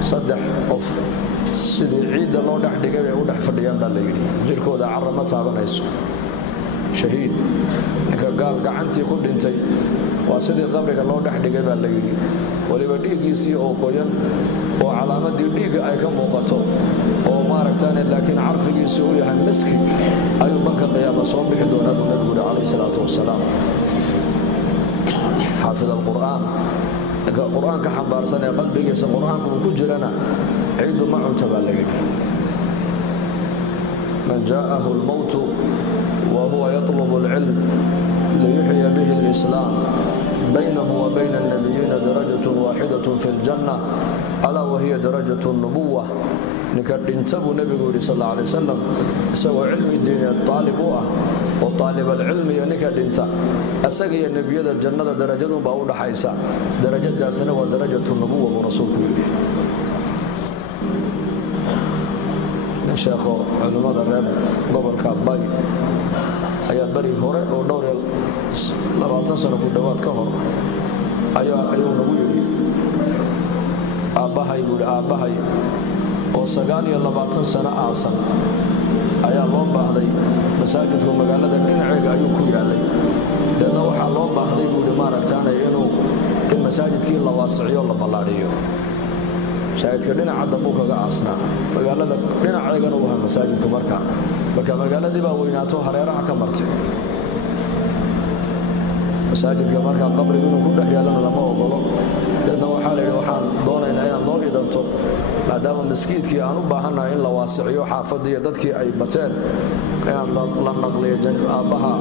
صدح قف سيدي عيد الله دحدغه bay u dhex fadhiyaan baa la yiri jirkooda carama taabanayso shahiid ninka gaal gacantii ku dhintay waa sidii qabriga loo dhex dhigay baa la yiri waliba dhiigiisii oo qoyan oo calaamadii dhiiga ay ka muuqato oo maaragtaan laakiin carfigiisu uu yahay miski ayuu banka qiyaama soo bixi doonaa nabiga kaleey salaatu wasalaam حافظ القرآن القرآن كحبار سنة قلبي يس القرآن كجرنا عيد معه تبالغ من جاءه الموت وهو يطلب العلم ليحيي به الإسلام بينه وبين النبيين درجة واحدة في الجنة ألا وهي درجة النبوة نكرد انتبه نبي صلى الله عليه وسلم سوى علم الدين الطالب وطالب العلم ينكرد انت أسقي النبي الجنة درجة بأول حيسا درجة داسنة ودرجة النبوة ورسولك الشيخ علماء الرب قبل كاباي أيا بري هوري أو دور لبعض سنة كدوات كهر أيا نبوي أباهي يقول أباهي وسجاني الله بعطن سنة أعصم أيا الله بعدي مساجد ومقالة النعيق أيوكو يالي لأنه وحى الله بعدي يقول ما ركتانا إنه المساجد كي الله واسعي الله بلاريو شاهد كلنا عد أبوك قاعسنا مقالة النعيق نوها مساجد كمركا مقالة دي باويناتو حريرها كمرتي مساجد كمركا قبر يقولوا كل حيالنا لما وقلوا لأنه وحالي وحان دونينا إنا نوغي دمتو maadaama masjidkii aan u baahanahay in la waasiciyo xaafadii dadkii ay bateen aan la naqliyo aabaha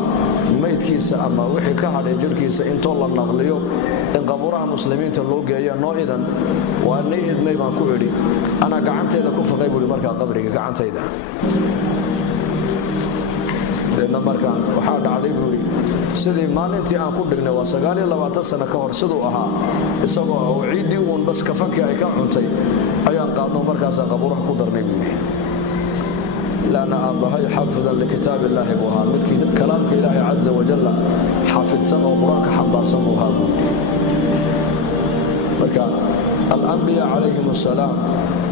maydkiisa ama wixii ka hadhay jirkiisa intoo la naqliyo in qabuuraha muslimiinta loo geeyo noo idan waa idmay baan ku idhi ana gacanteeda ku faqay buu markaa qabriga gacantayda deedna markaan waxaa dhacday buuri sidii maalintii aan ku dhignay waa 29 sano ka hor sidoo ahaa isagoo oo ciidii uun bas ka fakay ay ka cuntay ayaan qaadno markaas qabuuraha ku darnay buuri lana abahay xafidan likitaab ilaahi buha midkii kalaamka ilaahi azza wa jalla xafidsan oo quraanka xambaarsan buha marka al-anbiya alayhim assalam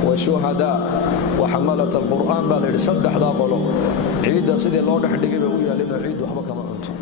والشهداء وحملة القرآن بل صدح ذا قلو عيد سيدي الله دحدغي بو يالين عيد وحبا كما انتم